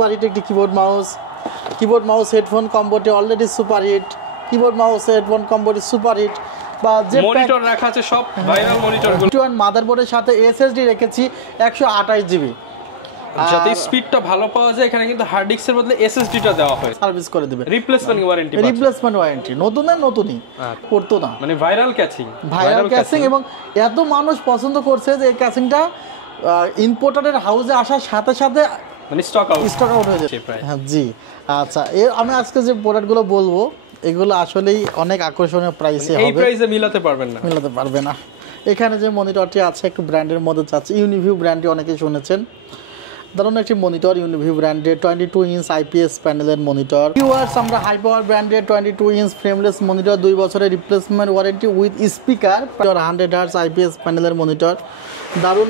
Super hit একটি keyboard mouse headphone কম্বোটি already super hit, keyboard mouse headphone কম্বোটি super hit. বা যে মনিটর রাখা আছে সব ভাইরাল মনিটরগুলো। মাদারবোর্ডের সাথে এসএসডি রেখেছি 128 জিবি, যাতে স্পিডটা ভালো পাওয়া যায়। এখানে কিন্তু হার্ড ডিস্কের বদলে এসএসডিটা দেওয়া হয়, সার্ভিস করে দিবে, রিপ্লেসমেন্ট ওয়ারেন্টি নতুনই করতো না, মানে ভাইরাল ক্যাচিং। এবং এত মানুষ পছন্দ করছে যে এই ক্যাচিংটা ইম্পোর্টারের হাউসে আসার সাথে সাথে মানে স্টক আউট হয়ে যায়। হ্যাঁ জি, আচ্ছা আমি আজকে যে প্রোডাক্টগুলো বলবো এগুলো আসলেই অনেক আকর্ষণীয় প্রাইসে হবে, এই প্রাইসে মিলাতে পারবে না। এখানে যে মনিটরটি আছে একটু ব্র্যান্ডের মধ্যে চাচ্ছে, ইউনিভিউ ব্র্যান্ডটি অনেকেই শুনেছেন। ধরুন একটি মনিটর ইউনিভিউ ব্র্যান্ডের 22 ইঞ্চ আইপিএস প্যানেলের মনিটর। ভিউয়ার্স, আমরা হাই পাওয়ার ব্র্যান্ডের 22 ইঞ্চ ফ্রেমলেস মনিটর, 2 বছরের replacement warranty with speaker, 100 hertz IPS প্যানেলের মনিটর। দারুণ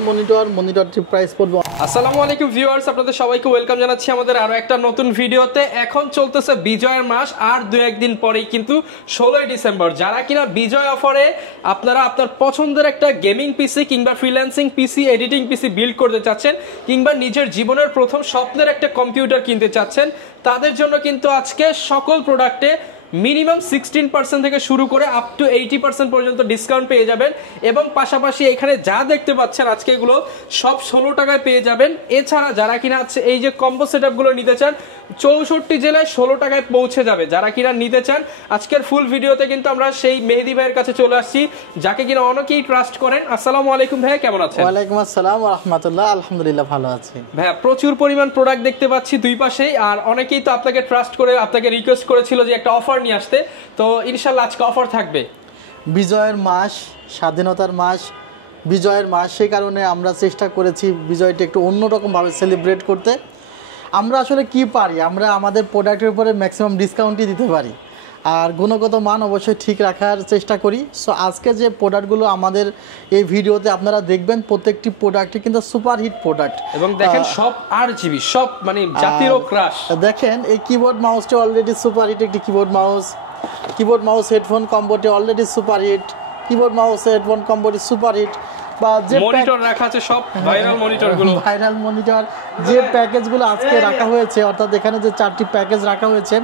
মনিটরটির প্রাইস পড়বে। আসসালামু আলাইকুম ভিউয়ার্স, আপনাদের সবাইকে ওয়েলকাম জানাচ্ছি আমাদের আরো একটা নতুন ভিডিওতে। এখন চলতেছে বিজয়ের মাস, আর 2-1 দিন পরেই কিন্তু 16ই ডিসেম্বর। যারা কিনা বিজয় অফারে আপনারা আপনার পছন্দের একটা গেমিং পিসি কিংবা ফ্রিল্যান্সিং পিসি, এডিটিং পিসি বিল্ড করতে চাচ্ছেন, কিংবা নিজের জীবনের প্রথম স্বপ্নের একটা কম্পিউটার কিনতে চাচ্ছেন, তাদের জন্য কিন্তু আজকে সকল প্রোডাক্টে মিনিমাম 16% থেকে শুরু করে আপ টু 80% পর্যন্ত ডিসকাউন্ট পেয়ে যাবেন। এবং পাশাপাশি এখানে যা দেখতে পাচ্ছেন আজকে এগুলো সব 16 টাকায় পেয়ে যাবেন। এছাড়া যারা কিনা এই যে কম্বো সেটআপগুলো নিতে চান 64 জেলায় 16 টাকায় পৌঁছে যাবে। যারা কিনা নিতে চান, আজকের ফুল ভিডিওতে কিন্তু আমরা সেই মেহেদি ভাইয়ের কাছে চলে আসছি, যাকে কিনা অনেকেই ট্রাস্ট করেন। আসসালামু আলাইকুম ভাইয়া, কেমন আছেন? ওয়ালাইকুম আসসালাম ওয়া রাহমাতুল্লাহ, আলহামদুলিল্লাহ ভালো আছি ভাইয়া। প্রচুর পরিমাণ প্রোডাক্ট দেখতে পাচ্ছি দুই পাশেই, আর অনেকেই তো আপনাকে ট্রাস্ট করে আপনাকে রিকোয়েস্ট করেছিল যে একটা অফার নিয়ে আসতে, তো ইনশাআল্লাহ আজকে অফার থাকবে। বিজয়ের মাস, স্বাধীনতার মাস, বিজয়ের মাস, সেই কারণে আমরা চেষ্টা করেছি বিজয়টা একটু অন্যরকমভাবে সেলিব্রেট করতে। আমরা আসলে কি পারি, আমরা আমাদের প্রোডাক্টের উপরে ম্যাক্সিমাম ডিসকাউন্টই দিতে পারি, আর গুণগত মান অবশ্যই ঠিক রাখার চেষ্টা করি। সো আজকে যে প্রোডাক্টগুলো আমাদের এই ভিডিওতে আপনারা দেখবেন, প্রত্যেকটি প্রোডাক্টই কিন্তু সুপার হিট প্রোডাক্ট। এবং দেখেন সব RGB, সব মানে জাতির ক্রাশ। দেখেন এই কিবোর্ড মাউসটি অলরেডি সুপার হিট একটি কিবোর্ড মাউস হেডফোন কম্বোটি already super hit, keyboard mouse headphone কম্বোটি সুপার হিট। বা যে মনিটর রাখা আছে সব ভাইরাল মনিটর, যে প্যাকেজগুলো আজকে রাখা হয়েছে, অর্থাৎ এখানে যে 4টি প্যাকেজ রাখা হয়েছে,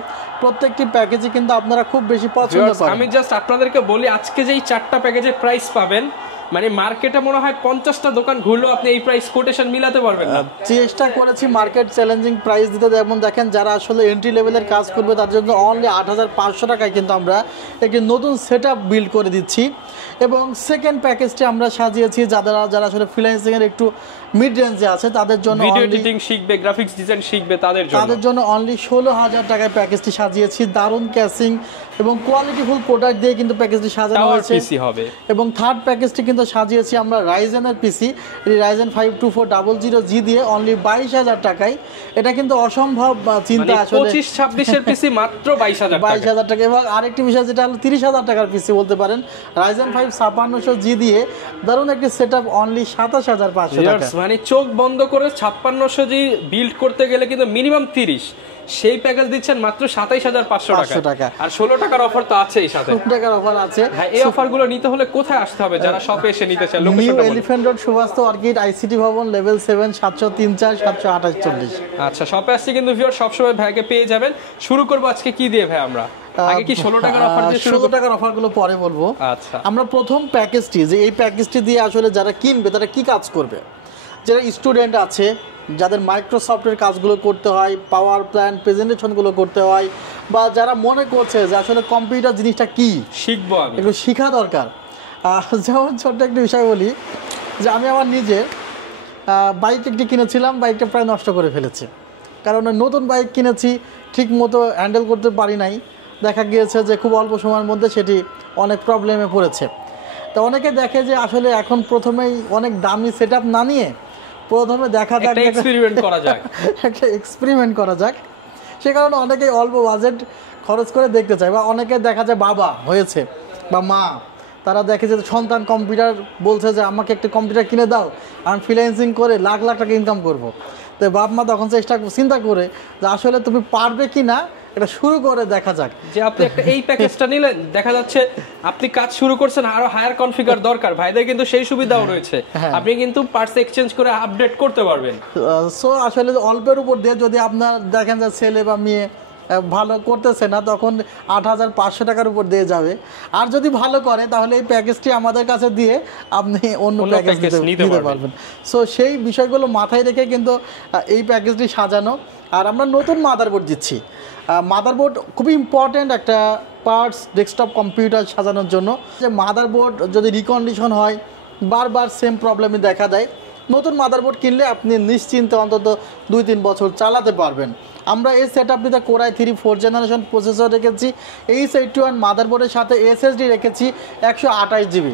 প্রত্যেকটি প্যাকেজই কিন্তু আপনারা খুব বেশি পছন্দ করেন। আমি জাস্ট আপনাদেরকে বলি, আজকে যেই 4টা প্যাকেজের প্রাইস পাবেন, মানে মার্কেটে মনে হয় 50টা দোকান ঘুরলেও আপনি এই প্রাইস কোটেশন মিলাতে পারবেন না। চেষ্টা করেছি মার্কেট চ্যালেঞ্জিং প্রাইস দিতে। যেমন দেখেন, যারা আসলে এন্ট্রি লেভেলের কাজ করবে তার জন্য অনলি 8500 টাকায় কিন্তু আমরা একটি নতুন সেটআপ বিল্ড করে দিচ্ছি। এবং সেকেন্ড প্যাকেজটি আমরা সাজিয়েছি যারা আসলে ফ্রিল্যান্সিংয়ের একটু মিড রেঞ্জে আছে, তাদের জন্য ভিডিও এডিটিং শিখবে, গ্রাফিক্স ডিজাইন শিখবে, তাদের জন্য অনলি 16000 টাকায় প্যাকেজটি সাজিয়েছি। দারুণ ক্যাসিং এবং কোয়ালিটিফুল প্রোডাক্ট দিয়ে কিন্তু প্যাকেজটি সাজানো হয়েছে। এবং থার্ড প্যাকেজটি কিন্তু সাজিয়েছি আমরা রাইজেনের পিসি, রাইজেন 52400G দিয়ে অনলি 22000 টাকায়। এটা কিন্তু অসম্ভব চিন্তা, আসলে 25-26 এর পিসি মাত্র 22000 টাকা। এবং আরেকটি বিষয় যেটা হলো 30000 টাকার পিসি বলতে পারেন, রাইজেন 55600G দিয়ে দারুণ একটি সেটআপ অনলি 27500 টাকা। মানে চোখ বন্ধ করে 5600G বিল্ড করতে গেলে কিন্তু মিনিমাম 30, সেই প্যাকেজ দিচ্ছেন মাত্র 27500 টাকা। আর 16 টাকার অফার তো আছেই, সাথে 16 টাকার অফার আছে। এই অফারগুলো নিতে হলে কোথায় আসতে হবে যারা শপে এসে নিতে চান? New Elephant road, Subhash Orchid, ICT Bhaban, level 7, 703-728-40। আচ্ছা, শপে আসছে কিন্তু ভিউয়ার সবসময় ভাইকে পেয়ে যাবেন। শুরু করব আজকে কি দিয়ে ভাই? আমরা আগে কি 16 টাকার অফার দিয়ে শুরু? 16 টাকার অফারগুলো পরে বলবো। আচ্ছা, আমরা প্রথম প্যাকেজটি, যে এই প্যাকেজটি দিয়ে আসলে যারা কিনবে তারা কি কাজ করবে, যারা স্টুডেন্ট আছে, যাদের মাইক্রোসফটের কাজগুলো করতে হয়, পাওয়ার প্ল্যান্ট প্রেজেন্টেশনগুলো করতে হয়, বা যারা মনে করছে যে আসলে কম্পিউটার জিনিসটা কি শিখবো, একটু শেখা দরকার। যেমন ছোট্ট একটা বিষয় বলি, যে আমি আমার নিজে বাইক একটি কিনেছিলাম, বাইকটা প্রায় নষ্ট করে ফেলেছি। কারণ নতুন বাইক কিনেছি, ঠিক মতো হ্যান্ডেল করতে পারি নাই। দেখা গিয়েছে যে খুব অল্প সময়ের মধ্যে সেটি অনেক প্রবলেমে পড়েছে। তো অনেকে দেখে যে আসলে এখন প্রথমেই অনেক দামি সেটআপ না নিয়ে প্রথমে দেখা যাক, একটা এক্সপেরিমেন্ট করা যাক। সে কারণে অনেকেই অল্প বাজেট খরচ করে দেখতে চায়, বা অনেকে দেখা যায় বাবা হয়েছে বা মা, তারা দেখে যে সন্তান কম্পিউটার বলছে যে আমাকে একটা কম্পিউটার কিনে দাও, আমি ফ্রিল্যান্সিং করে লাখ টাকা ইনকাম করব। তো বাপ মা তখন চিন্তা করে যে আসলে তুমি পারবে কি না এটা শুরু করে দেখা যাক। যে আপনি একটা এই প্যাকেজটা নিলেন, দেখা যাচ্ছে আপনি কাজ শুরু করছেন, আরো হায়ার কনফিগার দরকার, ভাইদের কিন্তু সেই সুবিধাও রয়েছে, আপনি কিন্তু পার্টস এক্সচেঞ্জ করে আপডেট করতে পারবেন। সো আসলে অল্পের উপর দিয়ে যদি আপনার দেখেন যে ছেলে বা মেয়ে ভালো করতেছে না, তখন 8,500 টাকার উপর দিয়ে যাবে। আর যদি ভালো করে তাহলে এই প্যাকেজটি আমাদের কাছে দিয়ে আপনি অন্য প্যাকেজ নিতে পারবেন। সো সেই বিষয়গুলো মাথায় রেখে কিন্তু এই প্যাকেজটি সাজানো। আর আমরা নতুন মাদারবোর্ড দিচ্ছি। মাদারবোর্ড খুবই ইম্পর্ট্যান্ট একটা পার্টস ডেস্কটপ কম্পিউটার সাজানোর জন্য। যে মাদারবোর্ড যদি রিকন্ডিশন হয়, বারবার সেম প্রবলেমই দেখা দেয়, নতুন মাদারবোর্ড কিনলে আপনি নিশ্চিন্তে অন্তত 2-3 বছর চালাতে পারবেন। আমরা এই সেটআপটিতে Core i3 4th generation processor রেখেছি, H81 মাদারবোর্ডের সাথে SSD রেখেছি 128 GB,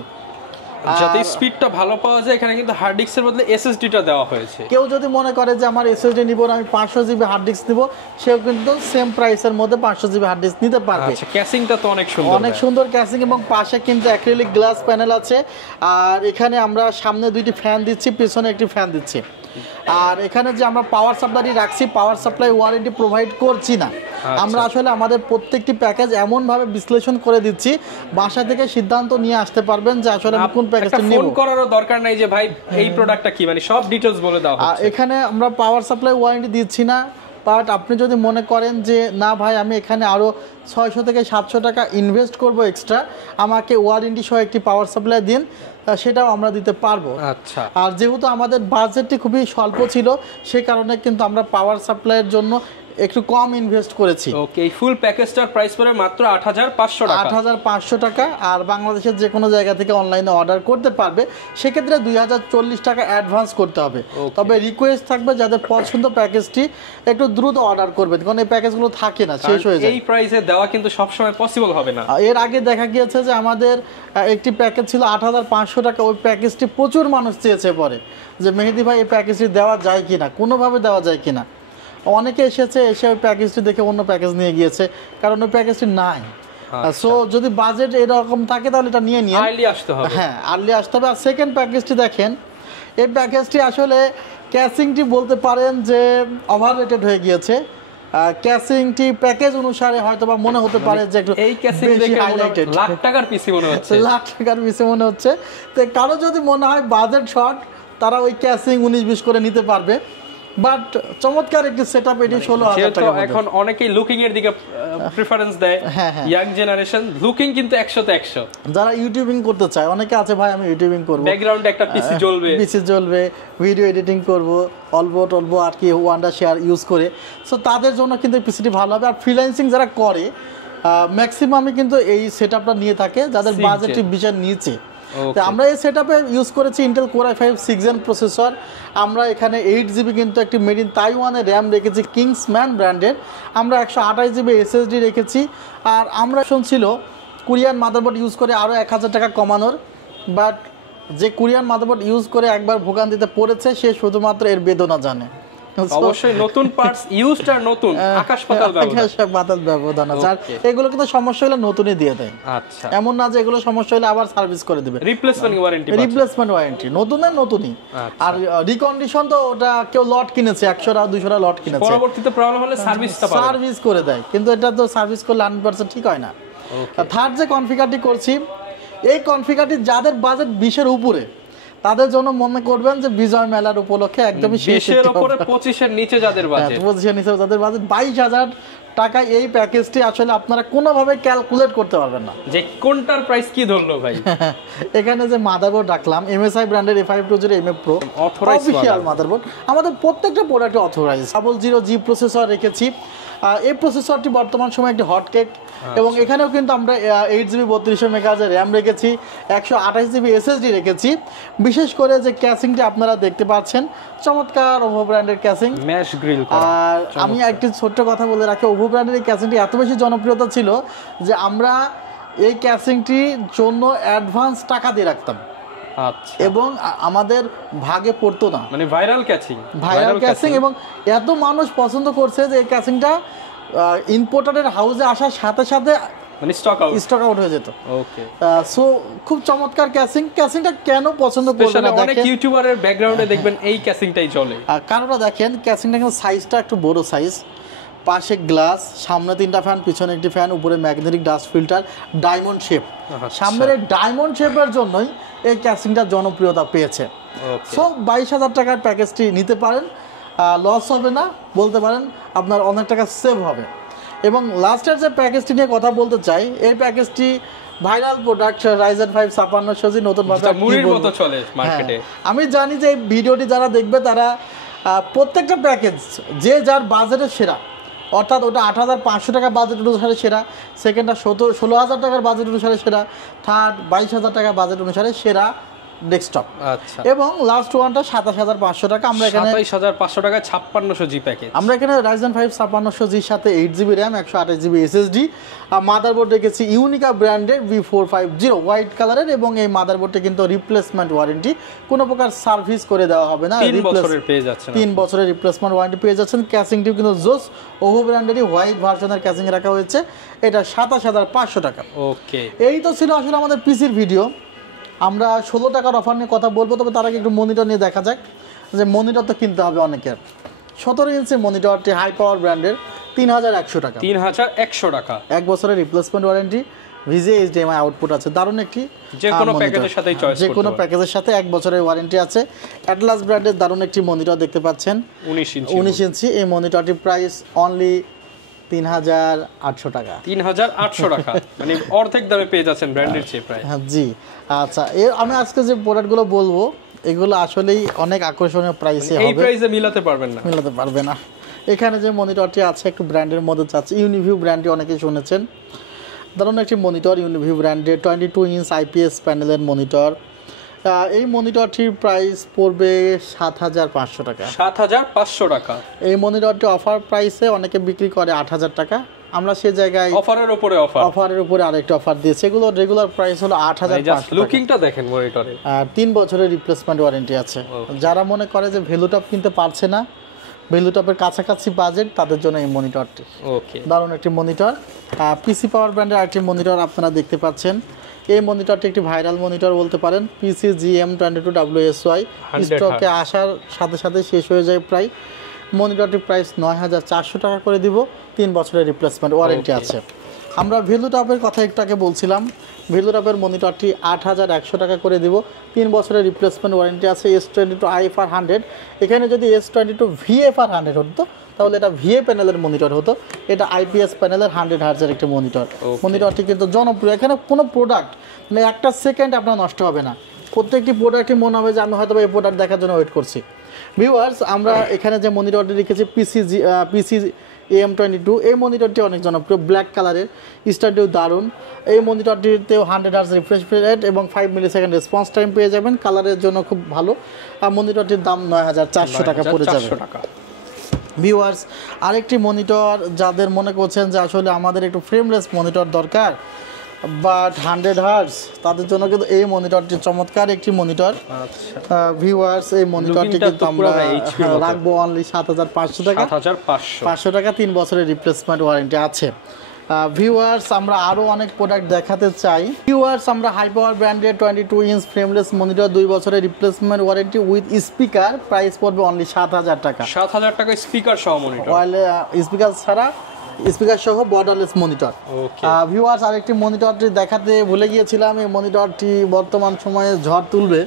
যাতে স্পিডটা ভালো পাওয়া যায়। এখানে কিন্তু হার্ড ডিস্কের বদলে এসএসডিটা দেওয়া হয়েছে। কেউ যদি মনে করে যে আমার এসএসডি নিব না, আমি 500 GB হার্ড ডিস্ক নিব, সেও কিন্তু সেম প্রাইসের মধ্যে 500 GB হার্ড ডিস্ক নিতে পারবে। আচ্ছা, ক্যাসিংটা তো অনেক সুন্দর, অনেক সুন্দর ক্যাসিং, এবং পাশে কিন্তু অ্যাক্রিলিক গ্লাস প্যানেল আছে। আর এখানে আমরা সামনে 2টি ফ্যান দিচ্ছি, পিছনে একটি ফ্যান দিচ্ছি। আর এখানে যে আমরা পাওয়ার সাপ্লাই রাখছি, পাওয়ার সাপ্লাই ওয়ারেন্টি প্রোভাইড করছি না। আমরা আসলে আমাদের প্রত্যেকটি প্যাকেজ এমনভাবে বিশ্লেষণ করে দিচ্ছি, বাসা থেকে সিদ্ধান্ত নিয়ে আসতে পারবেন যে আসলে আমি কোন প্যাকেজটা নেব। ফোন করারও দরকার নাই যে ভাই এই প্রোডাক্টটা কি, মানে সব ডিটেইলস বলে দাও। এখানে আমরা পাওয়ার সাপ্লাই ওয়ারেন্টি দিচ্ছি না, বাট আপনি যদি মনে করেন যে না ভাই আমি এখানে আরও 600 থেকে 700 টাকা ইনভেস্ট করব এক্সট্রা, আমাকে ওয়ারেন্টি সহ একটি পাওয়ার সাপ্লাই দিন, সেটাও আমরা দিতে পারবো। আচ্ছা, আর যেহেতু আমাদের বাজেটটি খুবই স্বল্প ছিল, সেই কারণে কিন্তু আমরা পাওয়ার সাপ্লাইয়ের জন্য একটু কম ইনভেস্ট করেছি। ওকে, এই ফুল প্যাকেজটার প্রাইস পড়ে মাত্র 8,500 টাকা। 8,500 টাকা। আর বাংলাদেশের যে কোনো জায়গা থেকে অনলাইনে অর্ডার করতে পারবে, সেক্ষেত্রে 2,040 টাকা অ্যাডভান্স করতে হবে। তবে রিকোয়েস্ট থাকবে যাদের পছন্দ প্যাকেজটি একটু দ্রুত অর্ডার করবেন, কারণ এই প্যাকেজগুলো থাকে না, শেষ হয়ে যায়। এই প্রাইসে দেওয়া কিন্তু সবসময় পসিবল হবে না। এর আগে দেখা গিয়েছে যে আমাদের একটি প্যাকেজ ছিল 8,500 টাকা, ওই প্যাকেজটি প্রচুর মানুষ চেয়েছে পরে যে মেহেদি ভাই এই প্যাকেজটি দেওয়া যায় কিনা, কোনোভাবে দেওয়া যায় কিনা। অনেকে এসে ওই প্যাকেজটি দেখে অন্য প্যাকেজ নিয়ে গিয়েছে, কারণ ওই প্যাকেজটি নাই। সো যদি বাজেট এরকম থাকে তাহলে এটা নিয়ে নিয়ে আর্লি আসতে হবে। হ্যাঁ, আর্লি আসতে হবে। আর সেকেন্ড প্যাকেজটি দেখেন, এই প্যাকেজটি আসলে ক্যাসিংটি বলতে পারেন যে ওভাররেটেড হয়ে গিয়েছে। ক্যাসিংটি প্যাকেজ অনুসারে হয়তো বা মনে হতে পারে যে একটু এই ক্যাসিং দেখে লাখ টাকার পিসি মনে হচ্ছে, লাখ টাকার পিসি মনে হচ্ছে। তো কারো যদি মনে হয় বাজেট শর্ট, তারা ওই ক্যাসিং 19-20 করে নিতে পারবে। বাট চমৎকার একটি সেটআপ, এটি 16,000 টাকা। এখন অনেকেই লুকিং এর দিকে প্রেফারেন্স দেয়, ইয়াং জেনারেশন লুকিং কিন্তু 100 তে 100। যারা ইউটিউবিং করতে চায়, অনেকে আছে ভাই আমি ইউটিউবিং করব, ব্যাকগ্রাউন্ডে একটা পিসি জ্বলবে, ভিডিও এডিটিং করব অল্প আর কি ওয়ান্ডার শেয়ার ইউজ করে। সো তাদের জন্য কিন্তু এই পিসিটি ভালো হবে। আর ফ্রিল্যান্সিং যারা করে ম্যাক্সিমামই কিন্তু এই সেটআপটা নিয়ে থাকে, যাদের বাজেটটি বিশাল নিচে। আমরা এই সেটআপে ইউজ করেছি Intel Core i5 6th Gen processor. আমরা এখানে 8 GB কিন্তু একটি মেড ইন তাইওয়ানের র্যাম রেখেছি, কিংসম্যান ব্র্যান্ডের। আমরা 128 GB SSD রেখেছি। আর আমরা শুনছিল কোরিয়ান মাদারবোর্ড ইউজ করে আরও 1,000 টাকা কমানোর, বাট যে কোরিয়ান মাদারবোর্ড ইউজ করে একবার ভোগান্তিতে পড়েছে, সে শুধুমাত্র এর বেদনা জানে। অবশ্যই নতুন পার্টস ইউজড আর নতুন আকাশ পাতাল ব্যবধান আছে। আর এগুলো কিন্তু সমস্যা হলে নতুনই দিয়ে দেয়। আচ্ছা, এমন না যে এগুলো সমস্যা হলে আবার সার্ভিস করে দিবে, রিপ্লেসমেন্ট ওয়ারেন্টি নতুনের নতুনই। আর রিকন্ডিশন তো ওটা কেউ লট কিনেছে 100-200 লট কিনেছে, পরবর্তীতে প্রবলেম হলে সার্ভিস করে দেয়, কিন্তু এটা তো সার্ভিস করলে 100% ঠিক হয় না। থার্ড যে কনফিগারটি করছি, এই কনফিগারটি যাদের বাজেট 20-এর উপরে, তাদের জন্য মনে করবেন যে বিজয় মেলার উপলক্ষে একদমই 20-এর উপরে 25-এর নিচে যাদের বাজেট, 25-এর নিচে যাদের বাজেট 22,000 টাকা এই প্যাকেজটি আসলে আপনারা কোনোভাবে ক্যালকুলেট করতে পারবেন না যে কোনটার প্রাইস কি ধরলো ভাই। এখানে যে মাদারবোর্ড রাখলাম, MSI ব্র্যান্ডের A520 MF Pro official motherboard. আমাদের প্রত্যেকটা প্রোডাক্টে অথরাইজ। 00G প্রসেসর রেখেছি। এই প্রসেসরটি বর্তমান সময় একটি হটকেক, এবং এখানেও কিন্তু আমরা 8 GB 3200 MHz র্যাম রেখেছি, 128 GB SSD রেখেছি। বিশেষ করে যে ক্যাসিংটি আপনারা দেখতে পাচ্ছেন, চমৎকার ওভো ব্র্যান্ডের ক্যাসিং, ম্যাশ গ্রিল। আর আমি একটি ছোট্ট কথা বলে রাখি, ওভো ব্র্যান্ডের এই ক্যাসিংটি এত বেশি জনপ্রিয়তা ছিল যে আমরা এই ক্যাসিংটির জন্য অ্যাডভান্স টাকা দিয়ে রাখতাম। আচ্ছা, এবং আমাদের ভাগে পড়তো না, মানে ভাইরাল ক্যাসিং। এবং এত মানুষ পছন্দ করছে যে এই ক্যাসিংটা ইম্পোর্টারের হাউসে আসার সাথে সাথে মানে স্টক আউট হয়ে যেত। ওকে, সো খুব চমৎকার ক্যাসিংটা কেন পছন্দ করবে না, অনেক ইউটিউবারের ব্যাকগ্রাউন্ডে দেখবেন এই ক্যাসিংটাই চলে। কারণটা দেখেন, ক্যাসিংটা কিন্তু সাইজটা একটু বড় সাইজ, পাশে গ্লাস, সামনে 3টা ফ্যান, পিছনে একটি ফ্যান, উপরে magnetic dust filter, diamond shape. সামনের এই ডায়মন্ড শেপের জন্যই এই ক্যাসিংটা জনপ্রিয়তা পেয়েছে। সো 22,000 টাকার প্যাকেজটি নিতে পারেন, লস হবে না বলতে পারেন, আপনার অনেক টাকা সেভ হবে। এবং লাস্টের যে প্যাকেজটি নিয়ে কথা বলতে চাই, এই প্যাকেজটি ভাইরাল প্রোডাক্ট Ryzen 5 5600G নতুনভাবে মুড়ির মতো চলে মার্কেটে। আমি জানি যে এই ভিডিওটি যারা দেখবে তারা প্রত্যেকটা প্যাকেজ যে যার বাজেটের সেরা, অর্থাৎ ওটা 8,500 টাকা বাজেট অনুসারে সেরা, সেকেন্ডটা 16,000 টাকার বাজেট অনুসারে সেরা, থার্ড 22,000 টাকা বাজেট অনুসারে সেরা ডেস্কটপ। আচ্ছা, এবং লাস্ট ওয়ানটা 27,500 টাকা। আমরা এখানে 27,500 টাকায় 5600G প্যাকেজ। আমরা এখানে Ryzen 5 5600G র সাথে 8GB RAM 128GB SSD motherboard রেখেছি ইউনিকা ব্র্যান্ডের V450 হোয়াইট কালারের, এবং এই মাদারবোর্ডে কিন্তু রিপ্লেসমেন্ট ওয়ারেন্টি, কোনো প্রকার সার্ভিস করে দেওয়া হবে না, 3 বছরের পেয়ে যাচ্ছেন, 3 বছরের রিপ্লেসমেন্ট ওয়ারেন্টি পেয়ে যাচ্ছেন। ক্যাসিংটিও কিন্তু জোস ওভো ব্র্যান্ডেরই হোয়াইট ভার্সনের ক্যাসিং রাখা হয়েছে, এটা 27,500 টাকা। ওকে, এই তো ছিল আসলে আমাদের পিসির ভিডিও। আমরা 16 টাকার অফার নিয়ে কথা বলবো, তবে তার আগে একটু মনিটর নিয়ে দেখা যাক, যে মনিটর তো কিনতে হবে অনেকের। 17 ইঞ্চি মনিটরটি হাই পাওয়ার ব্র্যান্ডের 3,100 টাকা, 3,100 টাকা, 1 বছরের replacement warranty, VGA HDMI output আছে, দারুণ একটি যে কোনো প্যাকেজের সাথেই চয়েস করতে যে কোনো প্যাকেজের সাথে 1 বছরের ওয়ারেন্টি আছে। অ্যাটলাস ব্র্যান্ডের দারুণ একটি মনিটর দেখতে পাচ্ছেন, 19 ইঞ্চি। এই মনিটরটির প্রাইস অনলি 3,800 টাকা, 3,800 টাকা, মানে অর্ধেক দামে পেয়ে যাচ্ছেন ব্র্যান্ডের চেয়ে প্রায়। হ্যাঁ জি। আচ্ছা, আমি আজকে যে প্রোডাক্টগুলো বলবো এগুলো আসলেই অনেক আকর্ষণীয় প্রাইসে হবে, এই প্রাইসে মিলাতে পারবে না। এখানে যে মনিটরটি আছে একটু ব্র্যান্ডের মধ্যে চাচ্ছে, ইউনিভিউ ব্র্যান্ডটি অনেকেই শুনেছেন, দারুণ একটি মনিটর, ইউনিভিউ ব্র্যান্ডের 22 ইঞ্চ IPS প্যানেলের মনিটর। এই মনিটরটির প্রাইস পড়বে 7,500 টাকা, 7,500 টাকা। এই মনিটরটি অফার প্রাইসে অনেকে বিক্রি করে 8,000 টাকা, আমরা সেই জায়গায় অফারের উপরে আরেকটা অফার দিয়েছি। এগুলো রেগুলার প্রাইস হলো 8,500 টাকা। লুকিংটা দেখেন মনিটরে, আর 3 বছরের রিপ্লেসমেন্ট ওয়ারেন্টি আছে। যারা মনে করে যে ভ্যালুটপ কিনতে পারছে না, ভ্যালুটপের কাছাকাছি বাজেট, তাদের জন্য এই মনিটরটি। ওকে, দারুণ একটি মনিটর। পিসি পাওয়ার ব্র্যান্ডের আরেকটি মনিটর আপনারা দেখতে পাচ্ছেন। এই মনিটরটি একটি ভাইরাল মনিটর বলতে পারেন, PCGM22WSY স্টকে আসার সাথে সাথে শেষ হয়ে যায় প্রায়। মনিটরটির প্রাইস 9,400 টাকা করে দিব, 3 বছরের রিপ্লেসমেন্ট ওয়ারেন্টি আছে। আমরা ভ্যালুটপের কথা একটু আগে বলছিলাম, ভ্যালুটপের মনিটরটি 8,100 টাকা করে দিব, 3 বছরের রিপ্লেসমেন্ট ওয়ারেন্টি আছে। S22 IFR 100, এখানে যদি S22 VFR 100 হতো তাহলে এটা VA প্যানেলের মনিটর হতো, এটা IPS প্যানেলের 100 হার্জের একটি মনিটর। মনিটরটি কিন্তু জনপ্রিয়, এখানে কোনো প্রোডাক্ট মানে একটা সেকেন্ড আপনার নষ্ট হবে না, প্রত্যেকটি প্রোডাক্টই মনে হবে যে আমি হয়তো এই প্রোডাক্ট দেখার জন্য ওয়েট করছি। ভিউয়ার্স, আমরা এখানে যে মনিটরটি রেখেছি PCAM22, এই মনিটরটি অনেক জনপ্রিয়, ব্ল্যাক কালারের, স্টাডিও দারুণ। এই মনিটরটিতেও 100 হার্জ রিফ্রেশ রেট এবং 5 মিলিসেকেন্ড রেসপন্স টাইম পেয়ে যাবেন, কালারের জন্য খুব ভালো। আর মনিটরটির দাম 9,400 টাকা পড়ে যাবে। ভিউয়ার্স, আরেকটি মনিটর যাদের মনে করছেন যে আসলে আমাদের একটু ফ্রেমলেস মনিটর দরকার বাট 100 হার্জ, তাদের জন্য কিন্তু এই মনিটরটি চমৎকার একটি মনিটর। ভিউয়ার্স, এই মনিটরটি কিন্তু আমরা রাখবো অনলি 7,500 টাকা, 500 টাকা, 3 বছরের রিপ্লেসমেন্ট ওয়ারেন্টি আছে। ভিউয়ার্স, আমরা আরও অনেক প্রোডাক্ট দেখাতে চাই। ভিউয়ার্স, আমরা হাই পাওয়ার ব্র্যান্ডের 22 ইঞ্চ ফ্রেমলেস মনিটর, 2 বছরের replacement warranty with speaker, price পড়বে অনলি 7,000 টাকা। 7,000 টাকা স্পিকার সহ মনিটর, স্পিকার ছাড়া, স্পিকার সহ বর্ডারলেস মনিটর। ভিউয়ার্স, আরেকটি মনিটরটি দেখাতে ভুলে গিয়েছিলাম, এই মনিটরটি বর্তমান সময়ে ঝড় তুলবে,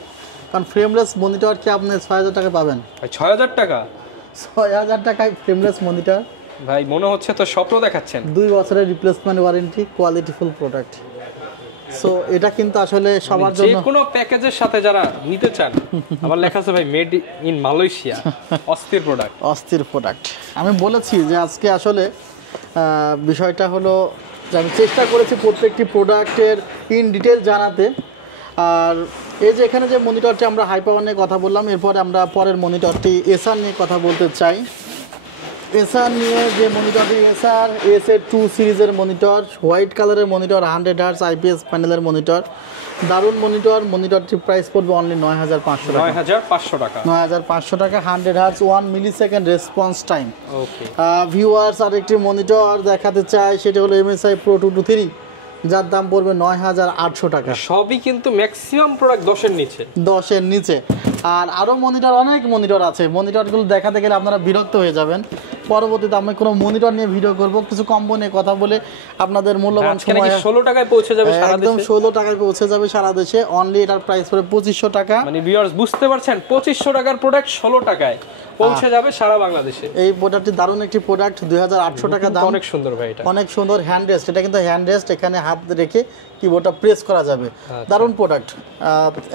কারণ ফ্রেমলেস মনিটরকে আপনি 6,000 টাকা পাবেন। 6,000 টাকা? 6,000 টাকায় ফ্রেমলেস মনিটর ভাই, মনে হচ্ছে তো স্বপ্ন দেখাচ্ছেন। 2 বছরের replacement warranty, qualityful product. So এটা কিন্তু আসলে সবার জন্য, যে কোনো প্যাকেজের সাথে যারা নিতে চান, আবার লেখা আছে ভাই মেড ইন মালয়েশিয়া, অস্থির প্রোডাক্ট। আমি বলেছি যে আজকে আসলে বিষয়টা হলো যে আমি চেষ্টা করেছি প্রত্যেকটি প্রোডাক্টের ইন ডিটেল জানাতে। আর এই যে এখানে যে মনিটরটি আমরা হাই পাওয়ার নিয়ে কথা বললাম, এরপরে আমরা পরের মনিটরটি এসার নিয়ে কথা বলতে চাই। এসার নিয়ে যে মনিটরটি, এসার এস2 সিরিজের মনিটর, হোয়াইট কালারের মনিটর, 100 হার্জ IPS প্যানেলের মনিটর, দারুণ মনিটর। মনিটরটির প্রাইস পড়বে অনলি 9,500 টাকা, 9,500 টাকা, 100 hertz, 1 millisecond response time. Viewers, আরেকটি মনিটর দেখাতে চাই, সেটা হলো MSI Pro 223, যার দাম পড়বে 9,800 টাকা। সবই কিন্তু ম্যাক্সিমাম প্রোডাক্ট 10-এর নিচে। আর আরও মনিটর, অনেক মনিটর আছে, মনিটরগুলো দেখাতে গেলে আপনারা বিরক্ত হয়ে যাবেন। পরবর্তীতে আমি কোনো মনিটর নিয়ে ভিডিও করব, কিছু কম্বো নিয়ে কথা বলে আপনাদের মূল্যবান আজকে নাকি সময় 16 টাকায় পৌঁছে যাবে সারা একদম দেশে। 16 টাকায় পৌঁছে যাবে সারা দেশে। অনলি এটার প্রাইস পড়ে 2500 টাকা। মানে ভিউয়ার্স বুঝতে পারছেন, 2500 টাকার প্রোডাক্ট 16 টাকায় পৌঁছে যাবে সারা বাংলাদেশে। এই প্রোডাক্টটি দারুণ একটি প্রোডাক্ট, 2800 টাকা দাম। অনেক সুন্দর ভাই এটা, অনেক সুন্দর হ্যান্ড রেস্ট, এটা কিন্তু হ্যান্ড রেস্ট, এখানে হাত রেখে কিবোর্ডটা প্রেস করা যাবে। দারুণ প্রোডাক্ট,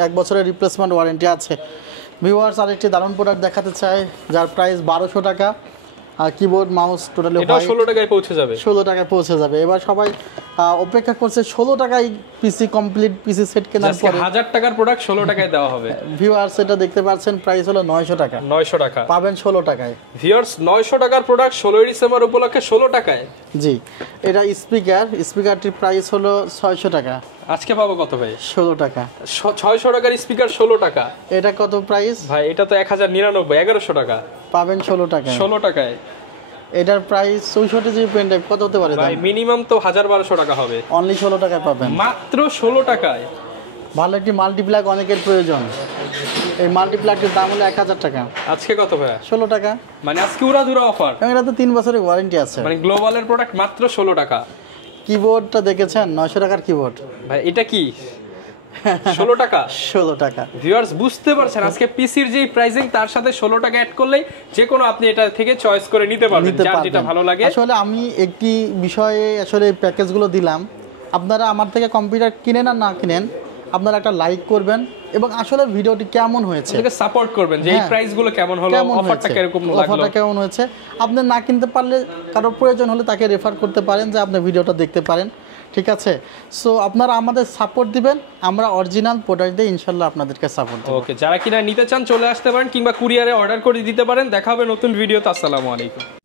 1 বছরের রিপ্লেসমেন্ট ওয়ারেন্টি আছে। ভিউয়ার্স আরেকটি দারুণ প্রোডাক্ট দেখাতে চাই যার প্রাইস 1200 টাকা। কিবোর্ড মাউস টোটালি এটা 16 টাকায় পৌঁছে যাবে। 16 টাকায় পৌঁছে যাবে। এবার সবাই অপেক্ষা করছে 16 টাকায় পিসি কমপ্লিট পিসি সেট কেনার আজকে পরে 1000 টাকার প্রোডাক্ট 16 টাকায় দেওয়া হবে। ভিউয়ার্স এটা দেখতে পাচ্ছেন, প্রাইস হলো 900 টাকা, 900 টাকা পাবেন 16 টাকায়। ভিউয়ার্স 900 টাকার প্রোডাক্ট 16 ডিসেম্বর উপলক্ষে 16 টাকায়। জি, এটা স্পিকারটির প্রাইস হলো 600 টাকা, আজকে পাবো কত ভাই? 16 টাকা। 600 টাকার স্পিকার 16 টাকা। এটা কত প্রাইস ভাই এটা তো 1099, 1100 টাকা, পাবেন 16 টাকায়। 16 টাকায়। এটার প্রাইস 64 জিবি পেন ড্রাইভ, কত হতে পারে ভাই দাম? মিনিমাম তো 1200 টাকা হবে। অনলি 16 টাকায় পাবেন, মাত্র 16 টাকায়। ভালো একটি মাল্টিপ্লাগ অনেকের প্রয়োজন, এই মাল্টিপ্লাগটির দাম হলো 1000 টাকা, আজকে কত ভাই? 16 টাকা। মানে আজকে উড়াধুরা অফার, এবং এটা তো 3 বছরের ওয়ারেন্টি আছে। মানে গ্লোবালের প্রোডাক্ট মাত্র 16 টাকা। কিবোর্ডটা দেখেছেন, 900 টাকার কিবোর্ড, ভাই এটা কি 16 টাকা? 16 টাকা। ভিউয়ার্স বুঝতে পারছেন, আজকে পিসির যে প্রাইসিং তার সাথে 16 টাকা অ্যাড করলেই যে কোনো আপনি এটা থেকে চয়েস করে নিতে পারবেন, যার যেটা ভালো লাগে। আসলে আমি একটি বিষয়ে আসলে এই প্যাকেজগুলো দিলাম, আপনারা আমার থেকে কম্পিউটার কিনেন আর না কিনেন, আপনারা একটা লাইক করবেন এবং আসলে ভিডিওটি কেমন হয়েছে এটাকে সাপোর্ট করবেন যে এই প্রাইসগুলো কেমন হলো, অফারটা কিরকম লাগলো। অফারটা কেমন হয়েছে, আপনি না কিনতে পারলে কারো প্রয়োজন হলে তাকে রেফার করতে পারেন যে আপনি ভিডিওটা দেখতে পারেন, ঠিক আছে? সো আপনারা আমাদের সাপোর্ট দিবেন, আমরা অরিজিনাল প্রোডাক্ট দিয়ে ইনশাল্লাহ আপনাদেরকে সাপোর্ট দেব। ওকে, যারা কিনা নিতে চান চলে আসতে পারেন কিংবা কুরিয়ারে অর্ডার করে দিতে পারেন। দেখা হবে নতুন ভিডিওতে। আসসালামু আলাইকুম।